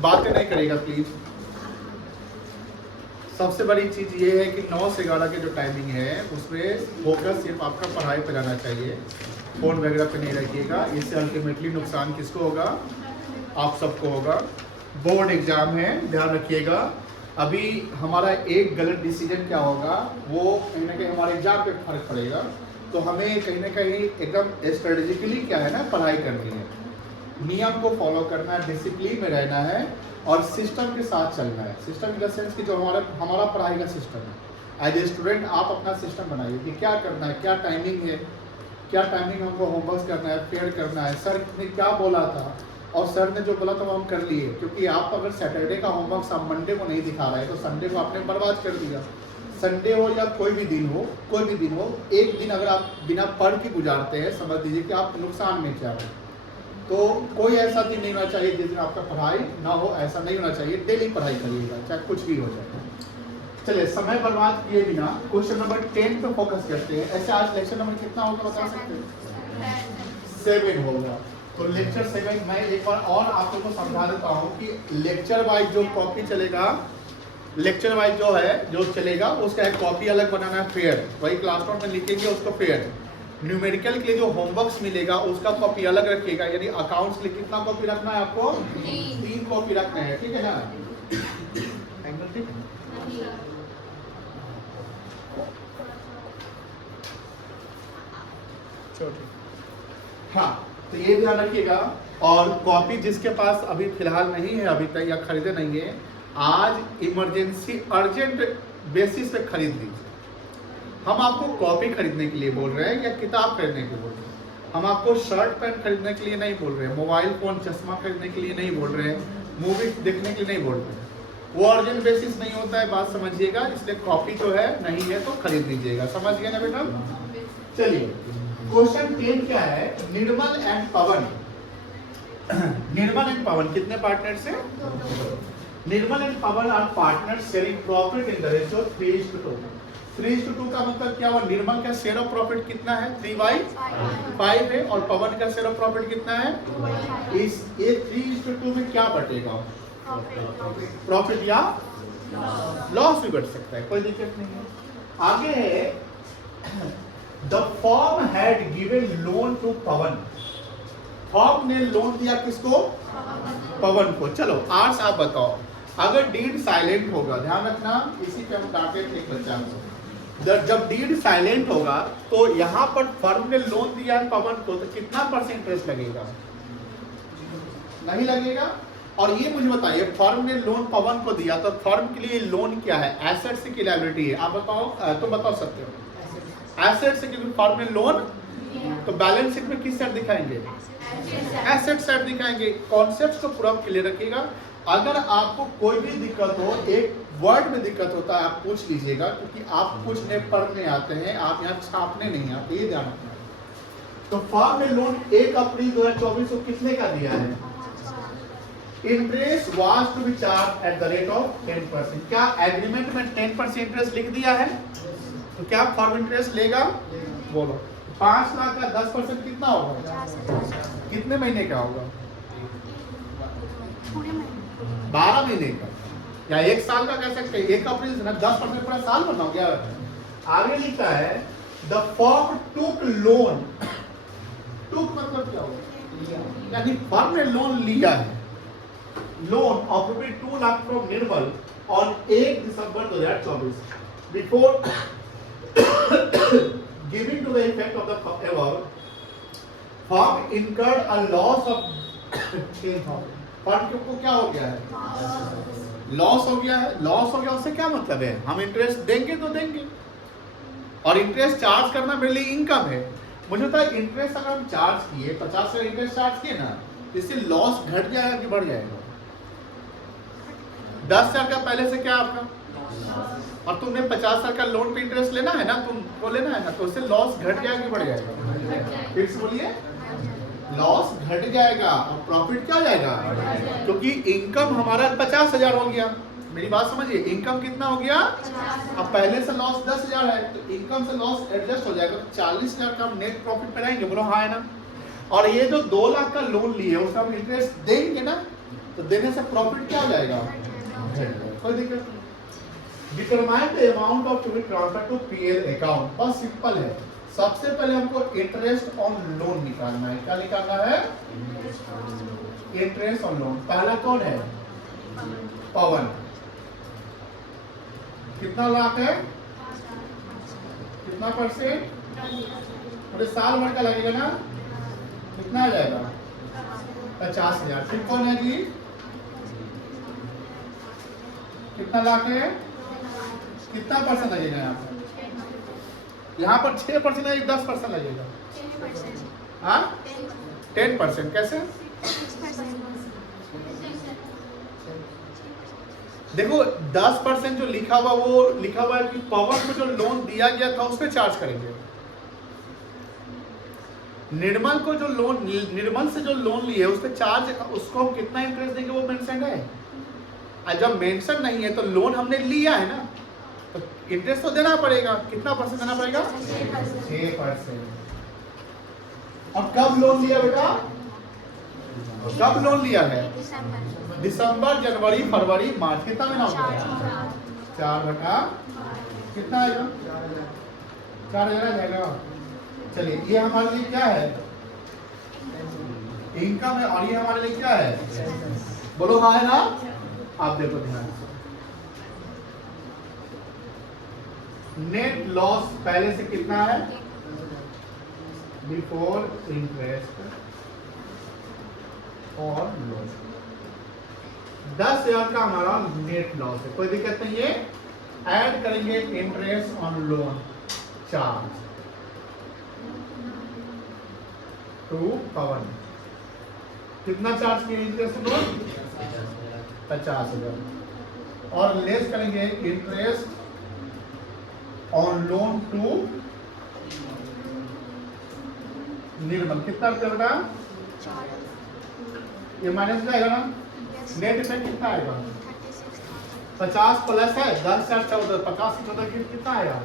बातें नहीं करेगा प्लीज। सबसे बड़ी चीज ये है कि 9 से 11 की जो टाइमिंग है उसमें फोकस सिर्फ आपका पढ़ाई पर रहना चाहिए, फोन वगैरह पे नहीं रखिएगा। इससे अल्टीमेटली नुकसान किसको होगा? आप सबको होगा। बोर्ड एग्जाम है, ध्यान रखिएगा। अभी हमारा एक गलत डिसीजन क्या होगा, वो कहीं ना कहीं हमारे एग्जाम पे फर्क पड़ेगा। तो हमें कहीं ना कहीं एकदम स्ट्रेटेजिकली क्या है ना, पढ़ाई करनी है, नियम को फॉलो करना है, डिसिप्लिन में रहना है और सिस्टम के साथ चलना है। सिस्टम इन द सेंस कि जो हमारा पढ़ाई का सिस्टम है, एज ए स्टूडेंट आप अपना सिस्टम बनाइए कि क्या करना है, क्या टाइमिंग है, क्या टाइमिंग हमको होमवर्क करना है, फेयर करना है, सर ने क्या बोला था और सर ने जो बोला था वो हम कर लिए। क्योंकि आप अगर सैटरडे का होमवर्क आप मंडे को नहीं दिखा रहे तो संडे को आपने बर्बाद कर दिया। संडे हो या कोई भी दिन हो, एक दिन अगर आप बिना पढ़ के गुजारते हैं, समझ लीजिए कि आप नुकसान में जा रहे हैं। तो कोई ऐसा दिन नहीं होना चाहिए जिस दिन आपका पढ़ाई ना हो, ऐसा नहीं होना चाहिए। डेली पढ़ाई करिएगा, चाहे कुछ भी हो जाए। चलिए, समय बर्बाद किए बिना क्वेश्चन नंबर 10 पे फोकस करते हैं। ऐसे आज लेक्चर नंबर कितना होगा बता सकते हैं? 7 होगा। तो लेक्चर 7 मैं एक बार और आप लोगों को समझा देता हूँ कि लेक्चर वाइज जो कॉपी चलेगा, लेक्चर वाइज जो है जो चलेगा उसका एक कॉपी अलग बनाना है, फेयर। वही क्लासरूम में लिखेंगे उसको फेयर। न्यूमेरिकल के लिए जो होमवर्क्स मिलेगा उसका कॉपी अलग रखिएगा। यानी अकाउंट्स के लिए कितना कॉपी रखना है आपको? 3 कॉपी रखना है, ठीक है ना? एंगल ठीक है? हाँ, तो ये ध्यान रखिएगा। और कॉपी जिसके पास अभी फिलहाल नहीं है अभी तक या खरीदे नहीं है, आज इमरजेंसी अर्जेंट बेसिस पे खरीद लीजिए। हम आपको कॉपी खरीदने के लिए बोल रहे हैं या किताब खरीदने के लिए बोल रहे हैं। हम आपको शर्ट पैंट खरीदने के लिए नहीं बोल रहे हैं, मोबाइल फोन चश्मा खरीदने के लिए नहीं बोल रहे हैं, मूवी देखने के लिए नहीं बोल रहे हैं। वो अर्जेंट बेसिस नहीं होता है, बात समझिएगा। इसलिए कॉपी जो है नहीं है तो खरीद लीजिएगा। समझ गए ना बेटा? चलिए, क्वेश्चन 10 क्या है? निर्मल एंड पवन। निर्मल एंड पवन कितने पार्टनर से? Nirmal and Pavan are partner sharing profit in the ratio 3:2। 3:2 का मतलब क्या हुआ? निर्मल का शेयर ऑफ प्रॉफिट कितना है? 3/5 है। और पवन का शेयर ऑफ प्रॉफिट कितना है? इस ये 3:2 में क्या बटेगा? प्रॉफिट या लॉस भी बढ़ सकता है, कोई दिक्कत नहीं है। आगे है the firm had given loan to Pawan. Firm ने लोन दिया किसको? पवन को। चलो आज आप बताओ, अगर डीड साइलेंट होगा, ध्यान रखना, इसी पे हम डांटे थे एक बच्चा को। जब डीड साइलेंट होगा तो यहाँ पर फर्म ने लोन दिया है पवन को, तो कितना % इंटरेस्ट लगेगा? नहीं लगेगा। और ये मुझे बताइए, फर्म ने लोन पवन को दिया तो फर्म के लिए लोन क्या है? एसेट से की लायबिलिटी है? आप बताओ, तुम बता सकते हो। एसेट से, क्योंकि फर्म ने लोन, तो बैलेंस शीट में किस साइड दिखाएंगे? एसेट साइड दिखाएंगे। कॉन्सेप्ट को पूरा क्लियर रखिएगा। अगर आपको कोई भी दिक्कत हो, एक वर्ड में दिक्कत होता है, आप पूछ लीजिएगा, क्योंकि आप पूछने पढ़ने आते हैं, आप यहाँ छापने नहीं आते, ये ध्यान रखना। तो फर्म ने लोन 1 अप्रैल 2024 को कितने का दिया है? Interest was to be charged at the rate of 10%। क्या एग्रीमेंट में 10% इंटरेस्ट लिख दिया है? तो क्या फर्म इंटरेस्ट लेगा? बोलो। 5 लाख का 10% कितना होगा? कितने महीने का होगा? 12 महीने का या 1 साल का कह सकते हैं। 1 अप्रैल से ना 10% पूरा साल बनाओ क्या? आगे लिखा है the firm took loan. Took मतलब क्या होगा? यानी फर्म ने लोन लिया है, loan of ₹2 lakh from Nirmal on 1 December 2024 before giving to the effect of the above, firm incurred a loss of 10,000। Firm को क्या हो गया है? लॉस हो गया है। लॉस हो गया, उससे क्या मतलब है? हम इंटरेस्ट देंगे तो देंगे, और इंटरेस्ट चार्ज करना मेरे लिए इनकम है। मुझे पता है इंटरेस्ट अगर हम चार्ज किए 50 से इंटरेस्ट चार्ज किए ना, इससे लॉस घट जाएगा कि बढ़ जाएगा? 10,000 का पहले से क्या आपका, और तुमने 50,000 का लोन पे इंटरेस्ट लेना है ना, तुमको लेना है ना, तो उससे लॉस घट जाएगा कि बढ़ जाएगा? फिर से बोलिए। लॉस घट जाएगा और प्रॉफिट क्या जाएगा? क्योंकि इनकम हमारा 50,000 हो गया। मेरी बात समझिए, इनकम कितना हो गया? अब पहले से लॉस 10,000 है, तो इनकम से लॉस एडजस्ट हो जाएगा, तो 40,000 का हम नेट प्रॉफिट पे रहेंगे। बोलो हाँ है ना? और ये जो 2 लाख का लोन लिए उसका हम इंटरेस्ट देंगे ना, तो देने से प्रॉफिट क्या हो जाएगा, कोई दिक्कत नहीं। Determine the amount of to be transfer to PL account, बहुत सिंपल है। सबसे पहले हमको इंटरेस्ट ऑन लोन निकालना है। क्या निकालना है, इंटरेस्ट ऑन लोन। पहला कौन है, पवन। कितना लाख है, कितना परसेंट, अरे साल भर का लगेगा ना, कितना आ जाएगा 50,000। फिर कौन है जी, कितना लाख है, कितना परसेंट लगेगा यहाँ पर, यहाँ पर 6% है, 10% लगेगा, हाँ 10%। कैसे, देखो 10% जो लिखा हुआ, वो लिखा हुआ है कि पवन को जो लोन दिया गया था उस पर चार्ज करेंगे। निर्मल को जो लोन, निर्मल से जो लोन लिए उस पर चार्ज, उसको हम कितना इंटरेस्ट देंगे वो मेंशन है। जब मेंशन नहीं है तो लोन हमने लिया है ना, तो इंटरेस्ट तो देना पड़ेगा। कितना परसेंट देना पड़ेगा, 6%। और कब लोन लिया बेटा, कब लोन लिया है, दिसंबर, जनवरी, फरवरी, मार्च। कितना महीना होता है, 4 बटा कितना आएगा, 4,000 आ जाएगा। चलिए ये हमारे लिए क्या है, इनकम है, और ये हमारे लिए क्या है, बोलो हाँ है ना। आप देखो ध्यान से, नेट लॉस पहले से कितना है, बिफोर इंटरेस्ट और लोन, 10,000 का हमारा नेट लॉस है, कोई दिक्कत नहीं है। ऐड करेंगे interest on loan charge to Pavan. कितना चार्ज किया इंटरेस्ट लोन, 50,000। और लेस करेंगे interest on loan to Nirmal. कितना रुपया बेटा, ये माइनस जाएगा ना, नेट इफेक्ट कितना आएगा, 50 प्लस है 10 से 14, 50 से 14 कितना आएगा,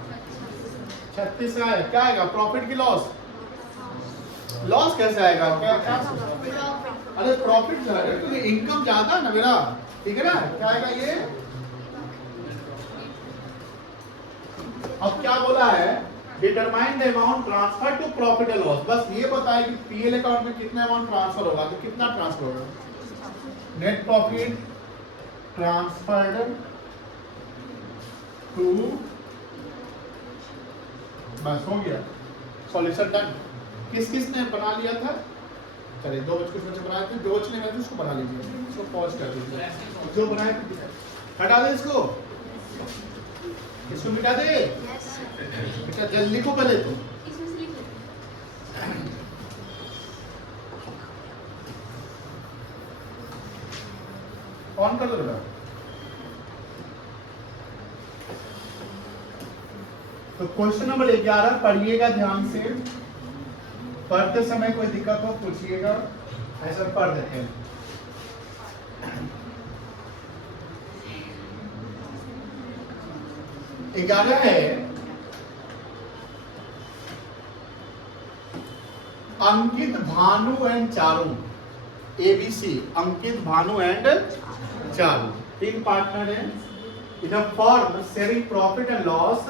36 आएगा। क्या आएगा, प्रॉफिट की लॉस, लॉस कैसे आएगा, क्या क्या, अरे प्रॉफिट आएगा क्योंकि इनकम ज्यादा है ना मेरा, ठीक है ना। क्या आएगा ये, अब क्या बोला है, determine the amount transfer to profit and loss. बस ये बताए कि पीएल अकाउंट में कितना अमाउंट ट्रांसफर होगा, तो कितना ट्रांसफर होगा, नेट प्रॉफिट ट्रांसफर्ड टू, बस हो गया, सॉल्यूशन डन। किस किस ने बना लिया था, चलिए दो बच्चे कुछ बच्चे बनाए थे, दो बच्चे ने बनाए थे, उसको बना लीजिए, इसको पॉज कर दीजिए, जो बनाए थे हटा दे, इसको इसको मिटा दे बेटा, जल्दी लिखो पहले तो। ऑन कर दो बेटा। तो क्वेश्चन नंबर 11 पढ़िएगा ध्यान से, पढ़ते समय कोई दिक्कत हो पूछिएगा, ऐसा पढ़ देते हैं। ग्यारह है, Ankit, Bhanu and Charu, ABC, Ankit, Bhanu and Charu, 3 partner हैं। In a firm sharing profit and loss,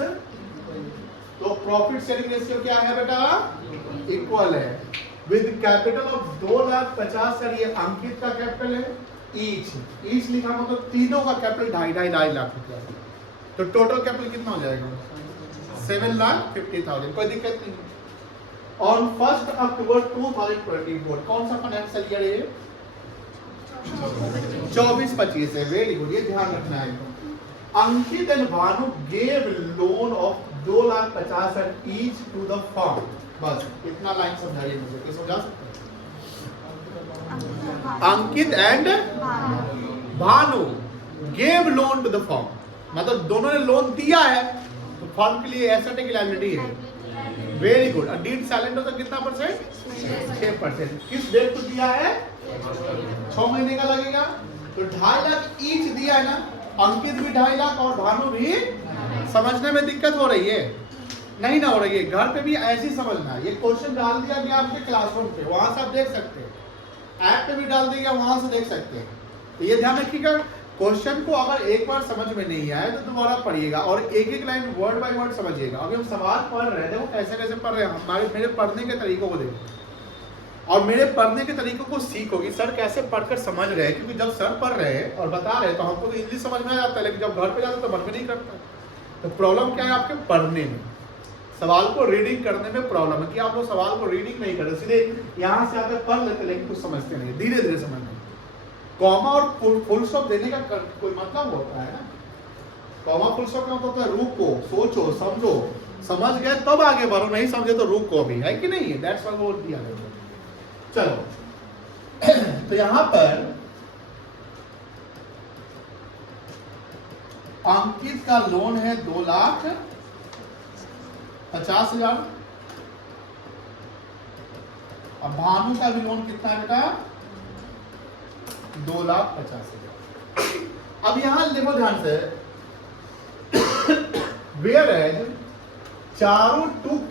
तो प्रॉफिट शेयरिंग रेशियो क्या है बेटा, इक्वल है, विद कैपिटल ऑफ 2,50,000। ये अंकित का कैपिटल है, ईच लिखा मतलब तीनों का कैपिटल 2.5 लाख रुपया, तो टोटल कैपिटल कितना हो जाएगा, 7,50,000। कोई दिक्कत नहीं। ऑन 1 अक्टूबर 2024, कौन सा फाइनेंशियल ईयर है, 24-25 है, वेरी गुड, ये ध्यान रखना है। Ankit and Bhanu gave loan of 2,50,000 each to the firm. बस इतना लाइन समझाइए मुझे, क्या समझा सकते हैं। Ankit and Bhanu gave loan to the firm, मतलब दोनों ने लोन दिया है, तो फर्म के लिए एसेट की लायबिलिटी है। Very good. डीड साइलेंट हो तो कितना परसेंट, 6%। किस डेट को दिया है, 6 महीने का लगेगा, तो 2.5 लाख ईच दिया है ना, अंकित भी 2.5 लाख और भानु भी। समझने में दिक्कत हो रही है, नहीं ना हो रही है, घर पे भी ऐसे ही समझना। ये क्वेश्चन डाल दिया गया आपके क्लासरूम पे, वहां से आप देख सकते हैं, ऐप पे भी डाल दिया, वहां से देख सकते हैं। तो ये ध्यान रखिएगा, क्वेश्चन को अगर एक बार समझ में नहीं आए तो दोबारा पढ़िएगा और एक एक लाइन वर्ड बाय वर्ड समझिएगा। अभी हम सवाल पढ़ रहे थे, वो कैसे कैसे पढ़ रहे हैं, हमारे मेरे पढ़ने के तरीकों को देखो और मेरे पढ़ने के तरीकों को सीखोगी सर कैसे पढ़कर समझ रहे हैं। क्योंकि जब सर पढ़ रहे हैं और बता रहे हैं तो हमको तो इंग्लिश समझ में आ जाता है, लेकिन जब घर पे जाते तो मन में नहीं करता। तो प्रॉब्लम क्या है आपके पढ़ने में, सवाल को रीडिंग करने में प्रॉब्लम है कि आप लोग सवाल को रीडिंग नहीं करते, सीधे यहाँ से आकर पढ़ लेते लेकिन कुछ समझते नहीं, धीरे धीरे समझते। कॉमा और फुल स्टॉप देने का कोई मतलब होता है ना। कॉमा फुल स्टॉप का मतलब होता है रुको, सोचो, समझो, समझ गए तब आगे बढ़ो, नहीं समझे तो रुको भी, है कि नहीं है। दैट्स व्हाई वो दिया गया। चलो तो यहां पर अंकित का लोन है 2,50,000। अब भानु का भी लोन कितना है बेटा, 2,50,000। अब यहां देखो ध्यान से, वेयर एज चारों टुक,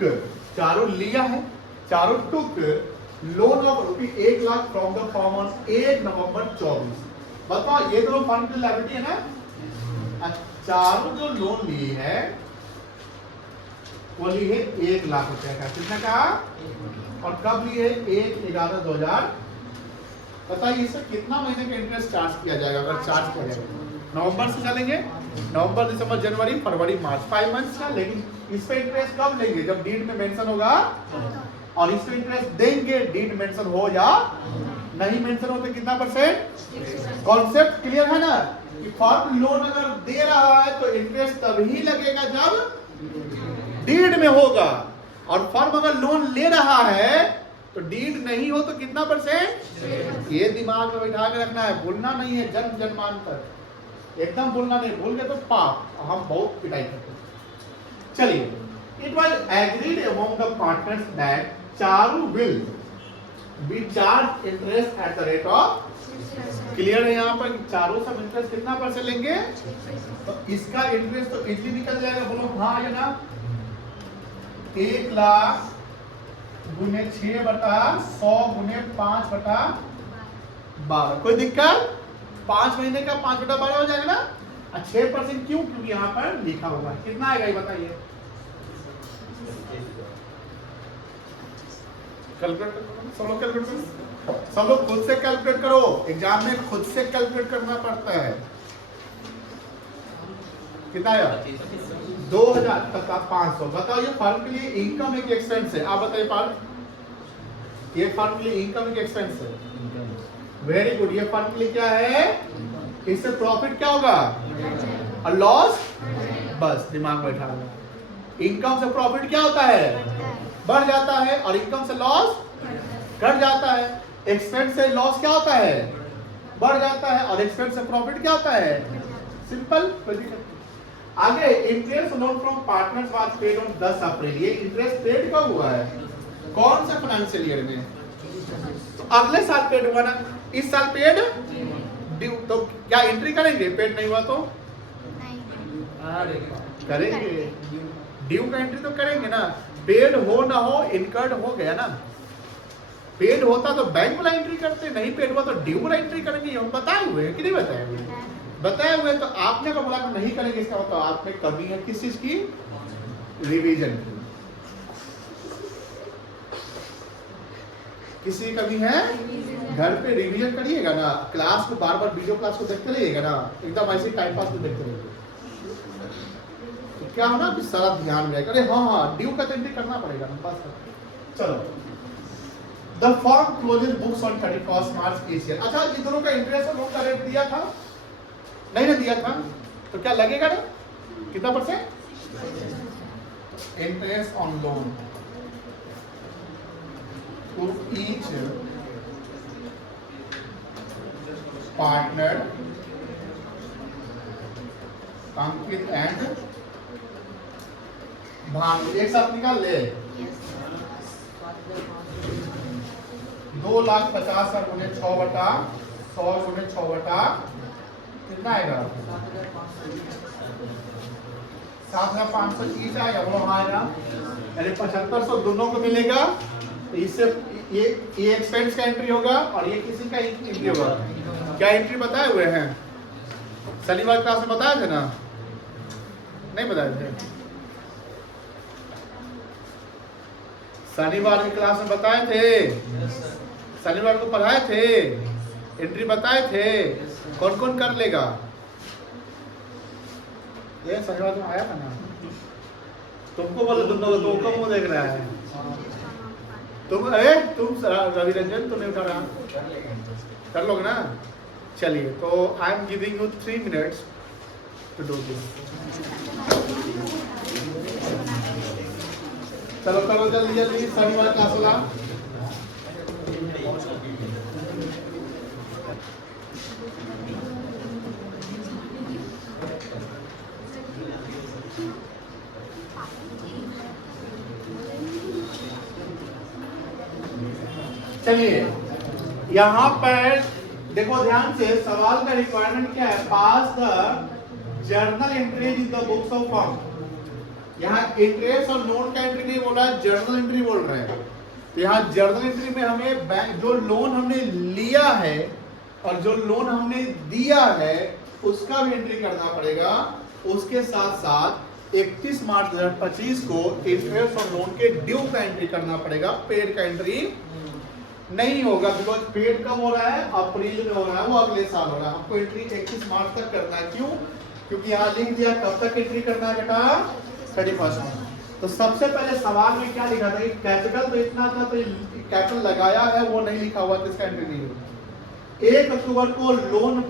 चारों लिया है, चारों took loan of ₹1,00,000 from the firm on 1 November 24। बताओ ये तो फंड की लायबिलिटी है ना। चारों जो लोन लिए है वो लिए 1,00,000 रुपए का, कितना का, और कब लिए, 1/11/2000। बताइए इससे कितना महीने का इंटरेस्ट चार्ज किया जाएगा। अगर चार्ज किया जाएगा नवंबर से चलेंगे, नवंबर, दिसंबर, जनवरी, फरवरी, मार्च, 5 मंथ्स का। लेकिन इस पे इंटरेस्ट कब लेंगे, जब डीड में मेंशन होगा, और इस पे इंटरेस्ट देंगे डीड मेंशन हो या नहीं मेंशन हो तो कितना %। कॉन्सेप्ट क्लियर है ना कि फर्म लोन अगर दे रहा है तो इंटरेस्ट तभी लगेगा जब डीड में होगा, और फर्म अगर लोन ले रहा है तो डीड नहीं हो तो कितना %। ये दिमाग में बैठा के रखना है, भूलना नहीं है, जन्म जन्मांतर एकदम भूलना नहीं, भूल गए तो पाप, हम बहुत पिटाई करते हैं। चलिए, it was agreed among the partners that Charu will be charge interest eight the rate of, clear है यहाँ पर चारों सब इंटरेस्ट कितना % लेंगे, तो इसका इंटरेस्ट तो इजीली निकल जाएगा, बोलो हाँ या ना। 1,00,000 गुने 6/100 गुने 5/12, कोई दिक्कत। 5 महीने का 5/12 हो जाएगा ना। 6% क्यों, क्योंकि यहाँ पर लिखा हुआ है। कितना आएगा ये बताइए, कैलकुलेट करो, सब लोग कैलकुलेट करो, सब लोग खुद से कैलकुलेट करो, एग्जाम में खुद से कैलकुलेट करना पड़ता है। कितना आया, 2,500। बताओ ये फर्म के लिए इनकम एक एक्सपेंस है, आप बताइए पाल, ये फर्म के लिए इनकम एक एक्सपेंस है। वेरी गुड, ये फर्म के लिए क्या है, इससे प्रॉफिट क्या होगा और लॉस, बस दिमाग बैठा हुआ। इनकम से प्रॉफिट क्या होता है, बढ़ जाता है, और इनकम से लॉस घट जाता है। एक्सपेंस से लॉस क्या होता है, बढ़ जाता है, और एक्सपेंस से प्रॉफिट क्या होता है, सिंपल। आगे interest loan from partners was paid on 10 अप्रैल। ये इंटरेस्ट पेड कब हुआ है, कौन से फाइनेंशियल ईयर में, तो अगले साल पेड हुआ ना, इस साल पेड ड्यू, तो क्या एंट्री करेंगे, पेड नहीं हुआ तो करेंगे, ड्यू का एंट्री तो करेंगे ना। पेड हो ना हो, इनकर्ड हो गया ना। पेड होता तो बैंक वाला एंट्री करते, नहीं पेड हुआ तो ड्यू वाला एंट्री करेंगे। हम बताए हुए हैं कि नहीं बताए हुए, बताए हुए। तो आपने अगर बोला कि नहीं करेंगे, इसका मतलब आप में कमी है किस चीज की, रिवीजन की। किसी की कमी है, घर पे रिवीजन करिएगा ना, क्लास को बार बार वीडियो क्लास को देखते रहिएगा ना, एकदम ऐसे टाइम पास में देखते रहिएगा, तो क्या होना कि सारा ध्यान में आएगा। अरे हाँ हाँ, ड्यू का एंट्री करना पड़ेगा ना, बस। चलो, the firm closes books on 31 March इस ईयर। अच्छा, इन दोनों का इंटरेस्ट लोन का रेट दिया था, नहीं ना दिया था, तो क्या लगेगा ना, कितना %। Interest on loan to each partner, Ankit and Bhanu, एक साथ निकाल ले। 2,50,000 गुने 6/100 गुने 6 कितना आएगा, 7,500 ईच आएगा, बोलो हाँ आएगा। यानी 7,500 दोनों को मिलेगा, तो इससे ये एक्सपेंस का एंट्री होगा और ये किसी का एंट्री होगा। क्या एंट्री बताए हुए हैं? शनिवार क्लास में बताए थे ना? नहीं बताए थे? शनिवार की क्लास में बताए थे, शनिवार को पढ़ाए थे, एंट्री बताए थे। कौन कौन कर लेगा? ये शनिवार में आया था ना? तुमको बोलो, तुम लोग तुमको मुंह देख रहा है। तुम रवि रंजन तो नहीं उठा रहा, कर लोगे ना? चलिए, तो I am giving you 3 minutes to do this. चलो करो जल्दी जल्दी, शनिवार का असला। चलिए यहाँ पर देखो ध्यान से, सवाल का रिक्वायरमेंट क्या है? Pass the journal entries in the books of firm. यहाँ इंटरेस्ट और लोन का एंट्री नहीं बोल रहा है, जर्नल एंट्री बोल रहे हैं। तो यहाँ जर्नल एंट्री में हमें बैंक जो लोन हमने लिया है और जो लोन हमने दिया है उसका भी एंट्री करना पड़ेगा। उसके साथ साथ 31 मार्च 2025 को इंटरेस्ट और लोन के ड्यू का एंट्री करना पड़ेगा। पेड का एंट्री नहीं होगा, बिकॉज पेड कब हो रहा है? अप्रैल में हो रहा है, वो अगले साल हो रहा है। हमको एंट्री 31 मार्च तक करना है। क्यों? क्योंकि यहाँ लिख दिया कब तक एंट्री करना है बेटा? 31 में। तो सबसे पहले सवाल में क्या लिखा था कि कैपिटल तो इतना था, तो कैपिटल लगाया है वो नहीं लिखा हुआ, तो इसका एंट्री नहीं होगी। 1 अक्टूबर को लोन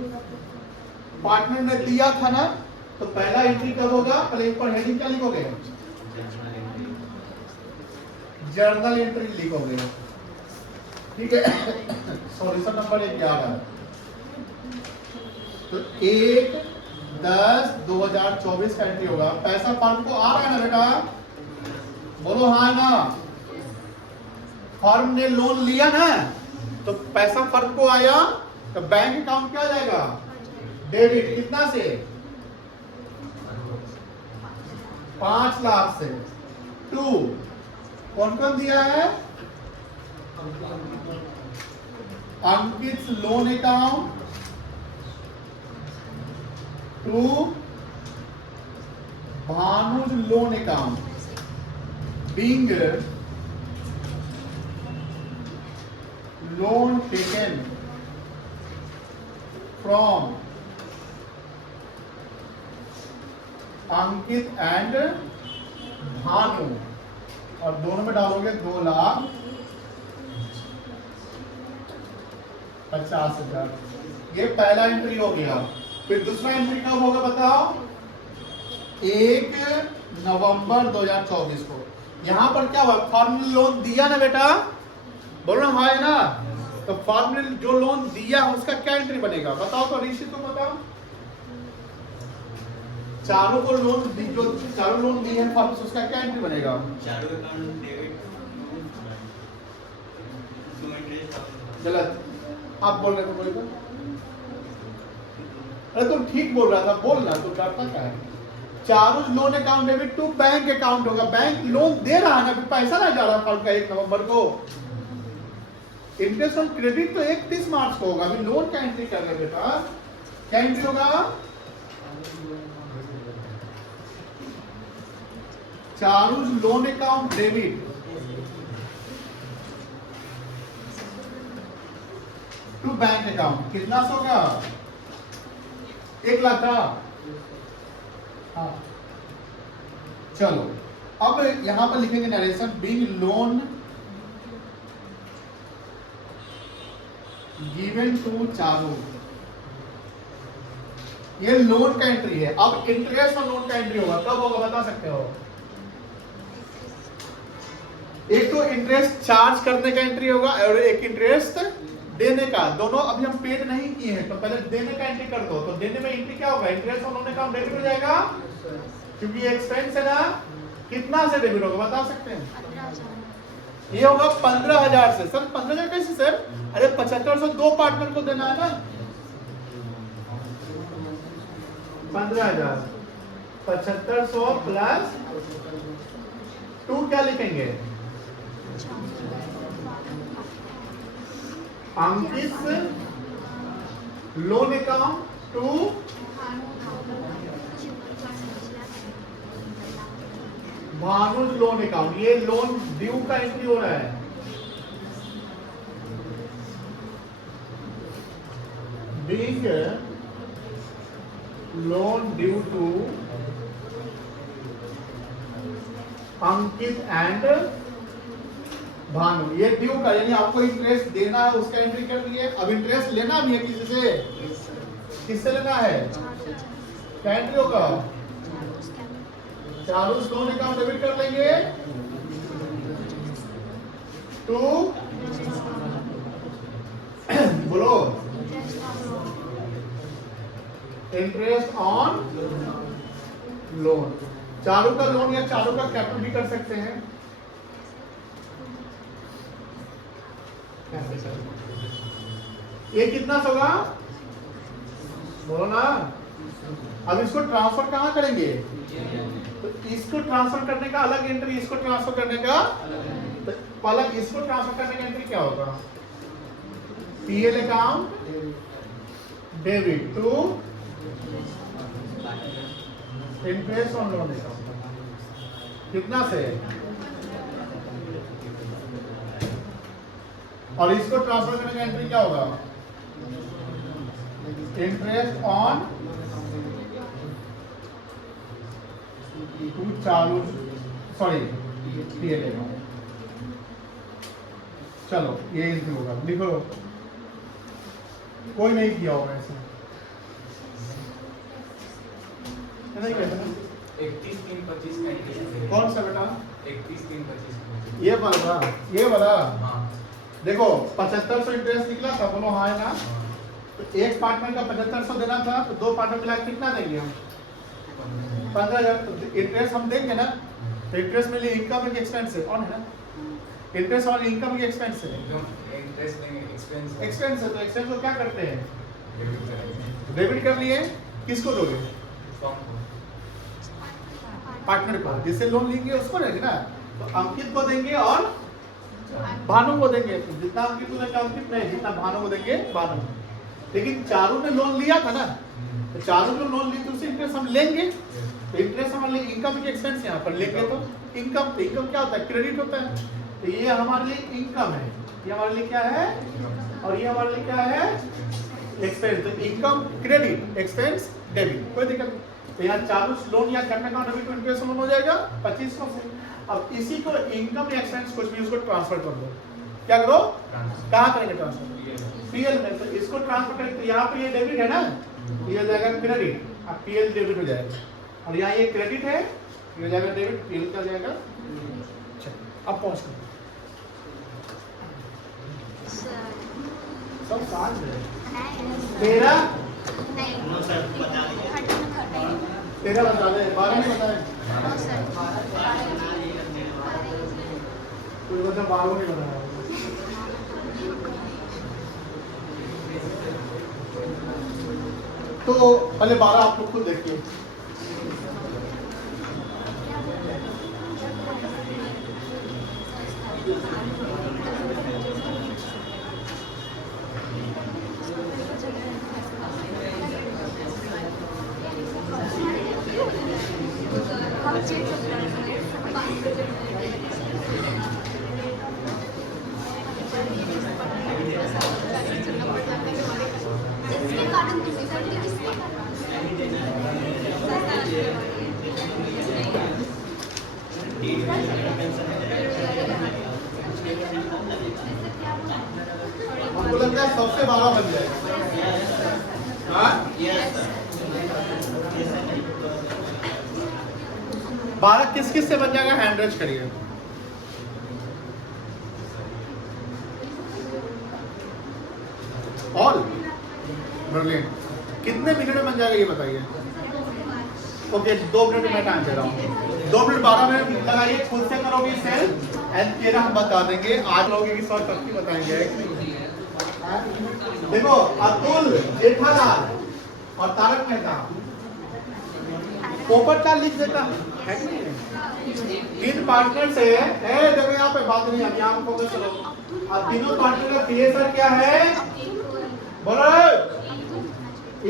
पार्टनर ने दिया था ना, तो पहला एंट्री कब होगा? पहले ऊपर हेडिंग क्या लिखोगे? जर्नल एंट्री लिखोगे, ठीक है? Solution number 11। तो 1/10/2024 का एंट्री होगा। पैसा फर्म को आ रहा है ना बेटा? बोलो हाँ ना? फर्म ने लोन लिया ना, तो पैसा फर्म को आया, तो बैंक अकाउंट क्या आ जाएगा? डेबिट। कितना से? 5 लाख से। 2 कौन कौन दिया है? Ankit loan account, 2 Bhanu's loan account, being loan taken from Ankit and Bhanu, और दोनों में डालोगे 2,50,000। ये पहला एंट्री हो गया। फिर दूसरा एंट्री कब होगा बताओ? 1 नवंबर 2024 को। यहाँ पर क्या हुआ? फर्म ने लोन दिया ना बेटा? बोलो ना हाँ है ना? तो फर्म ने जो लोन दिया उसका क्या एंट्री बनेगा? बताओ तो ऋषि, तुम बताओ। चारों को लोन दी, जो चारों लोन दी है फर्म से, उसका क्या एंट्री बनेगा? चारों अकाउंट डेबिट गलत। आप बोल रहे थे, बोलिए। अरे तुम ठीक बोल रहा था, बोलना तो डरता क्या है? चारों loan account debit to bank account होगा। बैंक लोन दे रहा है ना, पैसा ना जा रहा फर्म का 1 नवंबर को। इंटरेस्ट ऑन क्रेडिट तो 31 मार्च को होगा। अभी लोन का एंट्री कर रहे बेटा। क्या एंट्री होगा? चारों loan account debit to bank account. कितना होगा? 1 लाख था। हाँ चलो, अब यहां पर लिखेंगे narration being loan given to चारों। ये लोन का एंट्री है। अब इंटरेस्ट और लोन का एंट्री होगा, कब होगा बता सकते हो? एक तो इंटरेस्ट चार्ज करने का एंट्री होगा और एक इंटरेस्ट देने का। दोनों अभी हम पेड नहीं किए हैं, तो पहले देने का एंट्री कर दो। तो देने में एंट्री क्या होगा? इंटरेस्ट और लोन अकाउंट डेबिट हो जाएगा, क्योंकि ये एक्सपेंस है ना। कितना से डेबिट होगा बता सकते हैं? ये होगा 15,000 से। सर 15,000 कैसे सर? अरे 7500 दो पार्टनर को देना है ना। 15,000 7500 प्लस 2 क्या लिखेंगे? Ankit loan account to Bhanu's loan account. ये लोन ड्यू का एंट्री हो रहा है। Being loan due to Ankit and Bhanu, ये ड्यू का, यानी आपको इंटरेस्ट देना है, उसका एंट्री कर दिए। अब इंटरेस्ट लेना भी है किसी से, किससे लेना है, क्या एंट्री होगा, चालू लोन अकाउंट डेबिट कर लेंगे टू बोलो इंटरेस्ट ऑन लोन। चालू का लोन या चालू का कैपिटल भी कर सकते हैं। ये कितना होगा बोलो ना। अब इसको ट्रांसफर कहाँ करेंगे, तो इसको ट्रांसफर करने का अलग एंट्री, इसको ट्रांसफर करने का तो अलग, इसको ट्रांसफर करने का एंट्री क्या होगा, PL account debit to interest on loan account. कितना से, और इसको ट्रांसफर करने का एंट्री क्या होगा, इंटरेस्ट ऑन टू चालू सॉरी पीएल अकाउंट। चलो ये एंट्री होगा, लिखो। कोई नहीं किया होगा ऐसे, नहीं कहते ना 31-3-25 का एंट्री। कौन सा बेटा, 31-3-25 ये वाला, ये वाला। हाँ देखो 7500 इंटरेस्ट निकला था, बोलो हाँ है ना। तो एक पार्टनर का 7500 देना था, तो दो पार्टनर मिला के कितना देंगे हम, 15000। तो इंटरेस्ट हम देंगे ना, तो इंटरेस्ट में इनकम एक एक्सपेंस है, कौन है ना, इंटरेस्ट और इनकम एक एक्सपेंस है, इंटरेस्ट नहीं एक्सपेंस एक्सपेंस है। तो एक्सपेंस को क्या करते हैं, डेबिट कर लिए। किसको दोगे, पार्टनर को, जिससे लोन लेंगे उसको देंगे ना। तो अंकित को देंगे और भानु को देंगे। तो जितना अंकित को देंगे अंकित नहीं, जितना भानु को देंगे भानु। लेकिन चारों ने लोन लिया था ना, तो चारों जो लोन ली थी उससे इंटरेस्ट हम लेंगे। तो इंटरेस्ट हमारे लिए इनकम के एक्सपेंस यहाँ पर लेंगे। तो इनकम क्या होता है, क्रेडिट होता है। तो ये हमारे लिए इनकम है, ये हमारे लिए क्या है, और ये हमारे लिए क्या है, एक्सपेंस। तो इनकम क्रेडिट, एक्सपेंस डेबिट, कोई दिक्कत नहीं। तो यहाँ चालू लोन या current account debit to interest loan हो जाएगा 2500 से। अब इसी को इनकम या एक्सपेंस कुछ भी उसको ट्रांसफर कर दो। क्या करो, कहाँ करेंगे ट्रांसफर, पीएल में। तो इसको ट्रांसफर करेंगे, तो यहाँ पे ये डेबिट है ना, ये हो जाएगा क्रेडिट, अब पीएल डेबिट हो जाएगा। और यहाँ ये क्रेडिट है, ये हो जाएगा डेबिट, पीएल का जाएगा। अब पहुँच कर सब साथ है। तेरह तेरह बता दे, 12 नहीं बताए, कोई बता 12 नहीं बताया। तो पहले 12 आप लोग खुद देखिए। हमको लगता है सबसे 12 बन जाएगा। हाँ 12 किस किस से बन जाएगा, हैंड रेज करिए। All brilliant. कितने मिनट में बन जाएगा ये बताइए। ओके 2 मिनट में टाइम दे रहा हूँ, 2 मिनट 12 मिनट लगाइए, खुद से करोगे सेल एंड 13 हम बता देंगे। आज लोगे की शॉर्ट कट बताएंगे। देखो अतुल, जेठालाल और तारक मेहता पोपट का लिख देता है कि नहीं? तीन पार्टनर से देखो यहाँ पे बात नहीं आती, यहाँ फोकस करो। अब तीनों पार्टनर का पीएसआर क्या है? बोलो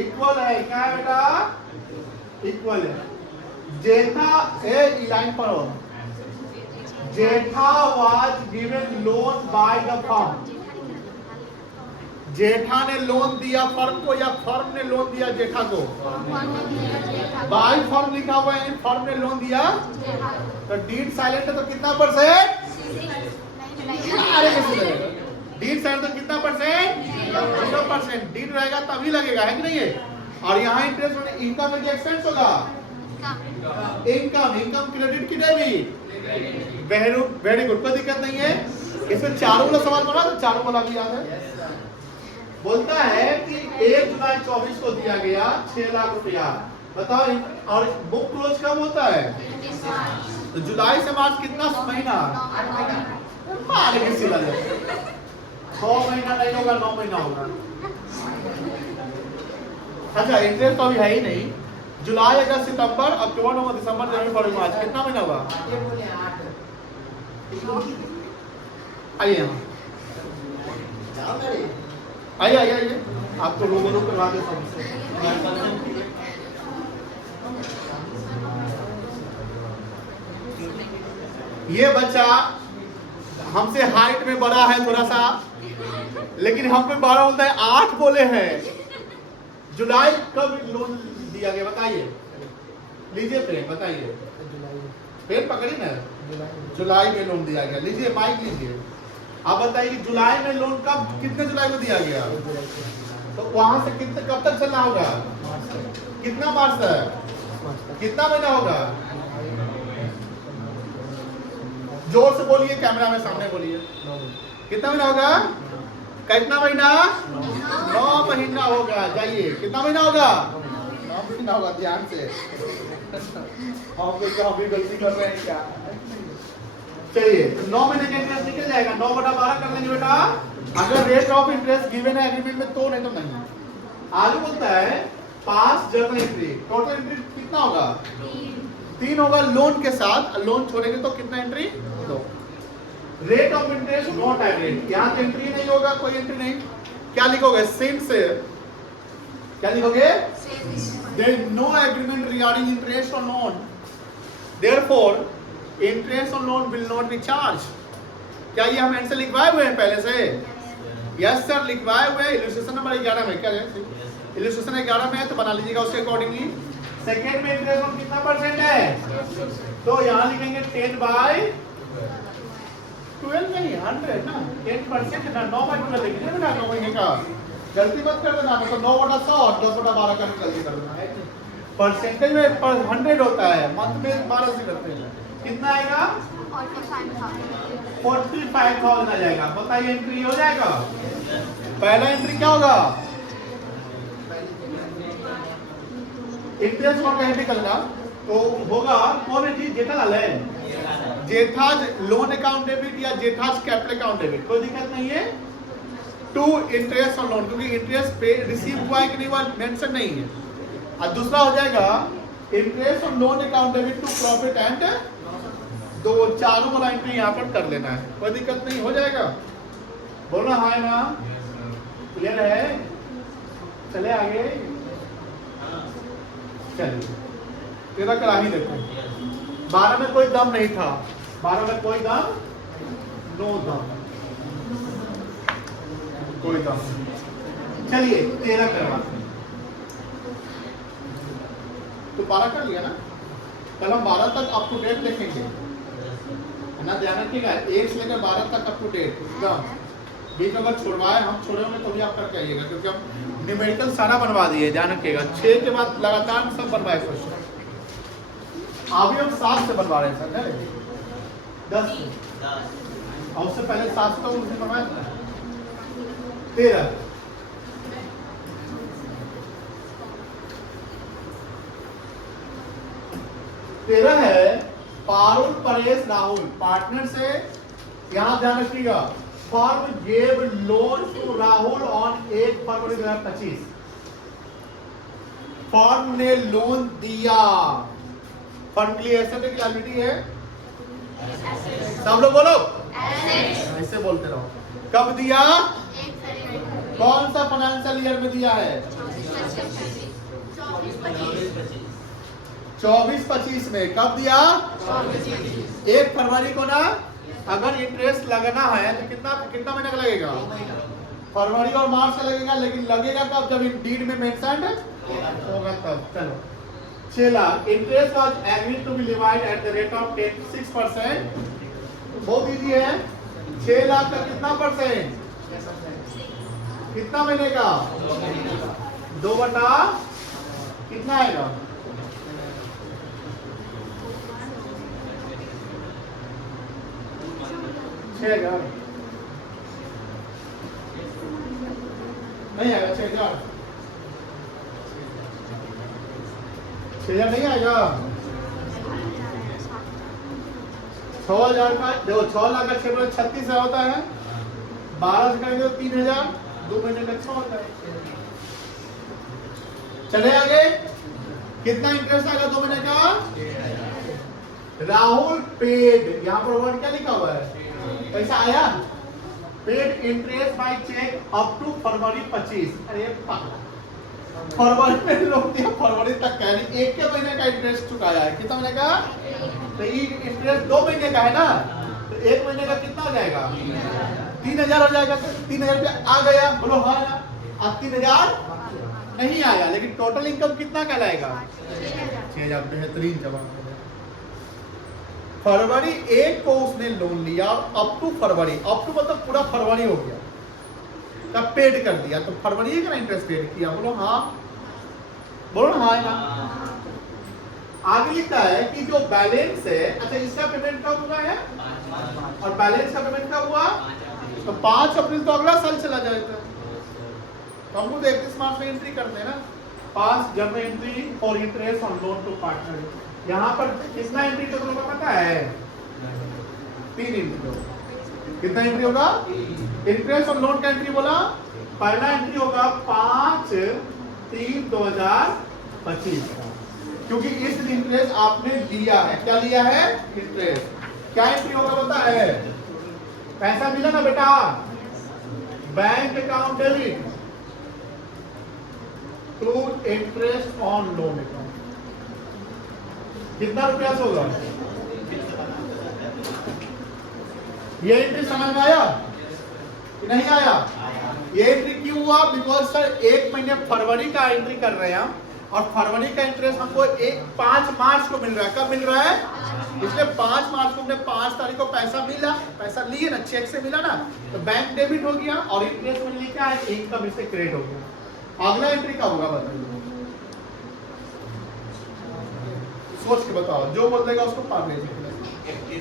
इक्वल है। क्या है बेटा? इक्वल है। जेठा लाइन पर हो। Jetha was given loan by the firm. Jetha ने लोन दिया फर्म को या फर्म ने लोन दिया जेठा को? बाय फर्म लिखा हुआ है, फर्म ने लोन दिया। तो डीड साइलेंट है तो कितना परसेंट? डीड साइलेंट तो कितना परसेंट? 0%। डीड रहेगा तभी लगेगा, है कि नहीं है? और यहाँ इंटरेस्ट होने इनकम में एक्सपेंस होगा। इनकम क्रेडिट की डेबिट। वेरी गुड, कोई दिक्कत नहीं है। इसमें चारों वाला सवाल बना तो चारों वाला भी याद है। बोलता है कि 1 जुलाई 24 को दिया गया 6 लाख रुपया। बताओ, और बुक क्लोज कब होता है? तो जुलाई से मार्च कितना महीना? 6 महीना नहीं होगा, 9 महीना होगा। अच्छा, इंटरेस्ट तो अभी है ही नहीं। जुलाई, अगस्त, सितंबर, अक्टूबर, नवंबर, दिसंबर, जनवरी, फरवरी, मार्च कितना महीना होगा? आइए यहाँ आइए आपको रूबरू करवा दे सबसे। ये बच्चा हमसे हाइट में बड़ा है थोड़ा सा, लेकिन हम पे 12 बोलता है, 8 बोले हैं। जुलाई कब लोन दिया गया बताइए? लीजिए पेन, बताइए। पेन पकड़ी ना। जुलाई में लोन दिया गया। लीजिए माइक लीजिए। आप बताइए कि जुलाई में लोन कब, कितने जुलाई को दिया गया? तो वहां से कितने, कब तक चलना होगा? कितना मार्च है? कितना महीना होगा? जोर से बोलिए, कैमरा में सामने बोलिए। कितना महीना होगा? कितना महीना? 9 महीना होगा। जाइए, कितना महीना होगा? 9 महीना होगा। ध्यान से हम भी गलती कर रहे हैं क्या? चलिए, 9 महीने का इंटरेस्ट निकल जाएगा। 9/12 कर लेंगे बेटा। अगर रेट ऑफ इंटरेस्ट गिवन है एग्रीमेंट में तो, नहीं तो नहीं। आगे बोलता है पास जर्नल एंट्री। टोटल एंट्री कितना होगा? 3 होगा लोन के साथ। लोन छोड़ेंगे तो कितना entry? 2। Rate of interest not agreed. यहाँ एंट्री नहीं होगा, कोई एंट्री नहीं। क्या लिखोगे? सिंस, क्या लिखोगे? There is no agreement regarding interest on loan, therefore interest on loan will not be charge. क्या ये हम आंसर लिखवाए हुए हैं पहले से? यस सर, लिखवाए हुए। इलस्ट्रेशन नंबर 11 में, क्या है इलस्ट्रेशन 11 में है, तो बना लीजिएगा उसके अकॉर्डिंगली। सेकेंड में इंटरेस्ट ऑन कितना परसेंट है? तो यहाँ लिखेंगे 10/12 नहीं 100 ना, 10% ना। 9/12 लिखेंगे ना, 9 महीने का। गलती मत कर देना, तो 9/100 10/12 का गलती कर देना है। परसेंटेज में 100 होता है, मंथ में 12 से करते हैं। कितना आएगा? 45,000 आ जाएगा। बताइए एंट्री हो जाएगा? पहला एंट्री क्या होगा? इंटरेस्ट कौन कहीं निकलना तो होगा कौन है जी? जेठालाल है। जेठाज लोन अकाउंट डेबिट या जेठाज कैपिटल अकाउंट डेबिट, कोई दिक्कत नहीं है। टू इंटरेस्ट ऑन लोन, क्योंकि इंटरेस्ट पे रिसीव हुआ है कि नहीं हुआ मेंशन नहीं है। और दूसरा हो जाएगा interest on loan account debit to profit and, दो चारों वाला एंट्री यहाँ पर कर लेना है, कोई दिक्कत नहीं, हो जाएगा। बोलना हाँ ना, क्लियर है? चले आगे, चलिए तेरा कड़ाही देखो। 12 में कोई दम नहीं था, 12 में कोई दम, नो दम, कोई दम। चलिए 13 करवा, तो 12 कर लिया ना। कल हम 12 तक अप टू डेट देखेंगे, है ना, ध्यान रखिएगा। 1 से लेकर 12 तक अप टू डेट एकदम। बीच में अगर छुड़वाए, हम छोड़े होंगे तो भी आप करके आइएगा, क्योंकि हम न्यूमेरिकल सारा बनवा दिए, ध्यान रखिएगा। 6 के बाद लगातार सब बनवाए क्वेश्चन। अभी हम 7 से बनवा रहे हैं सर, 10 से, और उससे पहले 7 से तो उनसे बनवाए थे। 13 13 है पारुल परेश राहुल पार्टनर से। यहां ध्यान रखिएगा, firm gave loan to Rahul on 1 February 2025। Firm ने लोन दिया, फंड के लिए एसेट की लायबिलिटी है, सब लोग बोलो, ऐसे बोलते रहो। कब दिया, कौन सा फाइनेंशियल ईयर में दिया है? 24-25 में। कब दिया? 1 फरवरी को ना। अगर इंटरेस्ट लगना है तो कितना कितना महीना का लगेगा? फरवरी और मार्च का लगेगा, लेकिन लगेगा कब? जब डीड में मेंशन होगा तब। चलो 6 lakh interest was agreed to be divide at the rate of 6%। बहुत इजी है। 6 लाख का कितना परसेंट? कितना महीने का? 2 बटा कितना आएगा? 6,000 नहीं आएगा। 6,000 नहीं आएगा। 6,000 का देखो, 6 लाख का 6 36,000 होता है। 12 से करेंगे तो 3,000, 2 महीने का 6,000। चले आगे, कितना इंटरेस्ट आएगा 2 महीने का? राहुल पेड, यहाँ पर वर्ड क्या लिखा हुआ है? पैसा आया। Paid interest by cheque up to February 25। अरे फरवरी में रोक दिया, फरवरी तक का, यानी 1 के महीने का इंटरेस्ट चुकाया है। कितना महीने का? तो ये इंटरेस्ट 2 महीने का है ना, तो 1 महीने का कितना हो जाएगा? 3,000 हो जाएगा। 3,000 रुपया आ गया, बोलो हाँ ना। अब 3,000 नहीं आया, लेकिन टोटल इनकम कितना कहलाएगा? 6,000। बेहतरीन जवाब। फरवरी 1 को उसने लोन लिया, up to February, up to मतलब पूरा फरवरी हो गया, तब पेड कर दिया, तो फरवरी का इंटरेस्ट पेड किया। बोलो हाँ, बोलो हाँ ना। आगे लिखता है कि जो बैलेंस है, अच्छा इसका पेमेंट कब हुआ है और बैलेंस का पेमेंट कब हुआ? तो 5 अप्रैल तो अगला साल चला जाएगा। तो हम लोग 31 मार्च में एंट्री करते हैं ना। 5 journal entry for interest on loan to partner. यहाँ पर कितना एंट्री तो लोगों को पता है? 3 एंट्री होगा। कितना एंट्री होगा? इंटरेस्ट ऑन लोन का एंट्री बोला, पहला एंट्री होगा 5/3/2025 का, क्योंकि इस इंटरेस्ट आपने लिया है। क्या लिया है? इंटरेस्ट। क्या एंट्री होगा पता है? पैसा मिला ना बेटा, bank account debit to interest on loan account. कितना रुपया से होगा? ये एंट्री समझ में आया कि नहीं आया? ये एंट्री क्यों हुआ? बिकॉज सर 1 महीने फरवरी का एंट्री कर रहे हैं हम, और फरवरी का इंटरेस्ट हमको 5 मार्च को मिल रहा है। कब मिल रहा है? इसलिए 5 मार्च को हमने 5 तारीख को पैसा मिला, पैसा लिए ना, चेक से मिला ना, तो बैंक डेबिट हो गया और इंटरेस्ट मिलने क्या है? इनकम इससे क्रेडिट हो गया। अगला एंट्री कब होगा बताइए? सोच के बताओ, जो बोल देगा उसको पार भेजिए।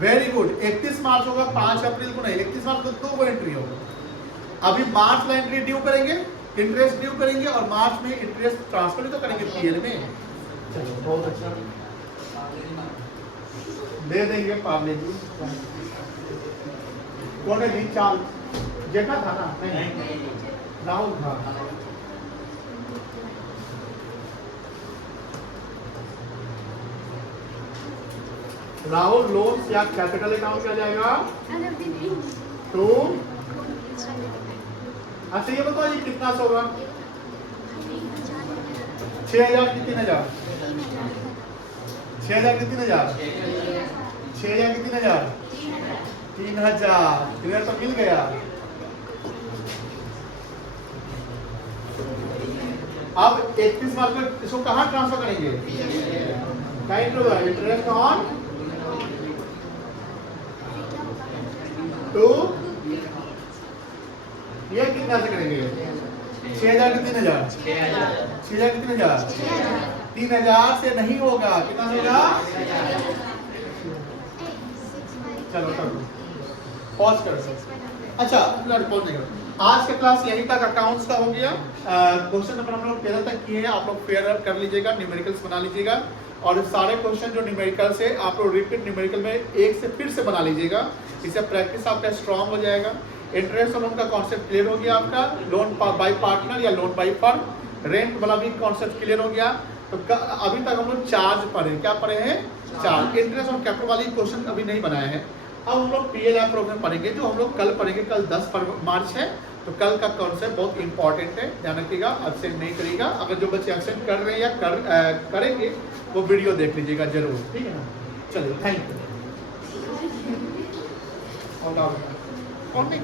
Very good. 31 मार्च होगा, 5 अप्रैल को नहीं। 31 मार्च को 2 एंट्री होगा। अभी मार्च में एंट्री ड्यू करेंगे, इंटरेस्ट ड्यू करेंगे, और मार्च में इंटरेस्ट ट्रांसफर तो करेंगे पीएल में। चलो बहुत अच्छा, दे देंगे पार्ले जी। कौन है जी? चाल जेठा था ना? नहीं, राहुल था। राहुल लोन या कैपिटल अकाउंट क्या जाएगा? तो अच्छा ये बताओ, ये कितना सौ होगा? 6,000 की 3,000? 6,000 की 3,000? 6,000 की 3,000? 3,000 तो मिल गया। अब 31 मार्च में इसको कहाँ ट्रांसफर करेंगे? इंटरेस्ट ऑन टू, ये कितना से करेंगे? 6,000 की 3,000? 6,000 की 3,000? 3,000 से नहीं होगा। कितना से होगा? चलो पॉज कर। अच्छा पॉज नहीं करो। आज का क्लास यहीं तक अकाउंट्स का हो गया। क्वेश्चन नंबर हम लोग 13 तक किए हैं, आप लोग फेयर कर लीजिएगा, न्यूमेरिकल्स बना लीजिएगा, और सारे क्वेश्चन जो न्यूमेरिकल से आप लोग रिपीट न्यूमेरिकल में एक से फिर से बना लीजिएगा। इससे प्रैक्टिस आपका स्ट्रांग हो जाएगा। इंटरेस्ट और लोन का कॉन्सेप्ट क्लियर हो गया आपका, लोन बाय पार्टनर या लोन बाय फर्म, रेंट वाला भी कॉन्सेप्ट क्लियर हो गया। तो अभी तक हम लोग चार्ज पढ़े, क्या पढ़े हैं? चार्ज। इंटरेस्ट और कैपिटल वाली क्वेश्चन अभी नहीं बनाए हैं। अब हम लोग PLF प्रोग्राम पढ़ेंगे, जो हम लोग कल पढ़ेंगे। कल 10 मार्च है, तो कल का कॉन्सेप्ट बहुत इंपॉर्टेंट है, ध्यान रखिएगा, एब्सेंट नहीं करिएगा। अगर जो बच्चे एब्सेंट कर रहे हैं या करेंगे वो वीडियो देख लीजिएगा जरूर, ठीक है ना। चलिए, थैंक यू। और नहीं